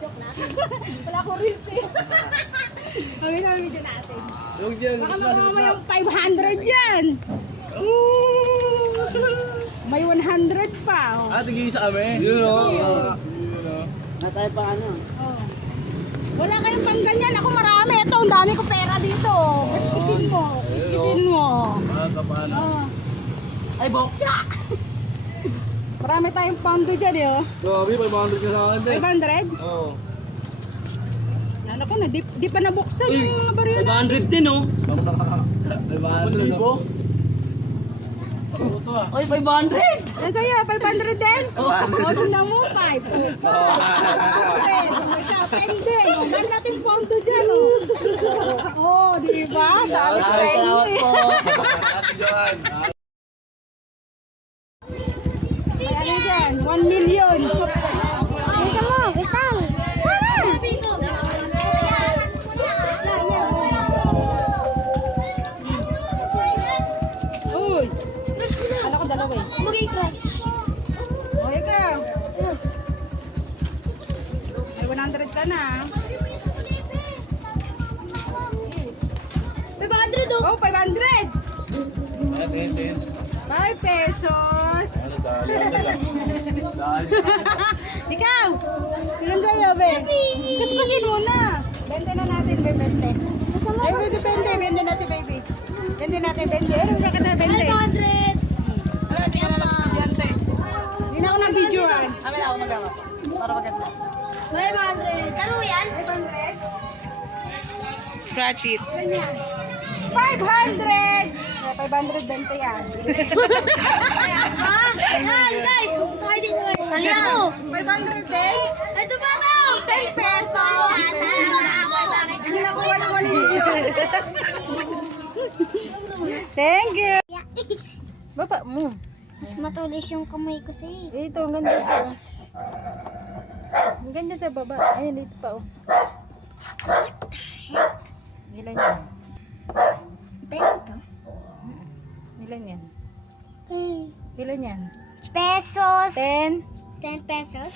Joke lang. Wala akong reels eh. Gawin namin video natin. Huwag dyan. Baka makuha mo yung 500 yan. May 100 pa. Oh. Tigil sa kami. Yun o. Na tayo pa ano? Oh. Wala kayong pang ganyan. Ako marami. Ito, ang dami ko pera dito. Kiskisin mo. Kiskisin mo. Paano? Oh. Ay, bokya! Marami tayong pondo dyan eh. Oh. Grabe, 500 ka sa akin din. 500? Oo. Ano ko na, di pa nabuksan yung baril. 500 din oh. 500 po? Sa puto ah. Oy, 500! Yan sa'yo, 500 din? O, tingnan mo, 5. Pende. O, dami natin pondo dyan, o. O, di ba? Sabi ko Maraming salamat pende. po. Ate Joan. May ano dyan, 1 million. Bisa mo, bistang. Uy, kala ko dalawa eh. O, ikaw. May 100 ka na. Oh, 500. Ayan, 5 pesos. Ano, dali. Ikaw! Ilan sa'yo, be? Kuskusin mo na. Bente na natin, be, bente. Ay, be, depende. Bente natin, baby. Bente natin, bente. Ano ba kita, bente? 500! Wala, di ka na lang estudyante. Hindi na ako na-videoan. Amin ako magawa. Para maganda. 500! Ano yan? 500. Scratch it. Ilan yan? 500! 500 bente yan. Yan, guys! Tayo dito, guys. Sali ako! 500 din? Ito pa ito! 10 pesos. Hindi na ko wala million. Thank you. Baba mo. Mas matulis yung kamay ko sa'yo. Ito, ang ganda ito. Ang ganda sa baba. Ayan, dito pa, oh. Ilan yan? Bento? Ilan yan? Okay. Ilan yan? Pesos. 10? 10 pesos.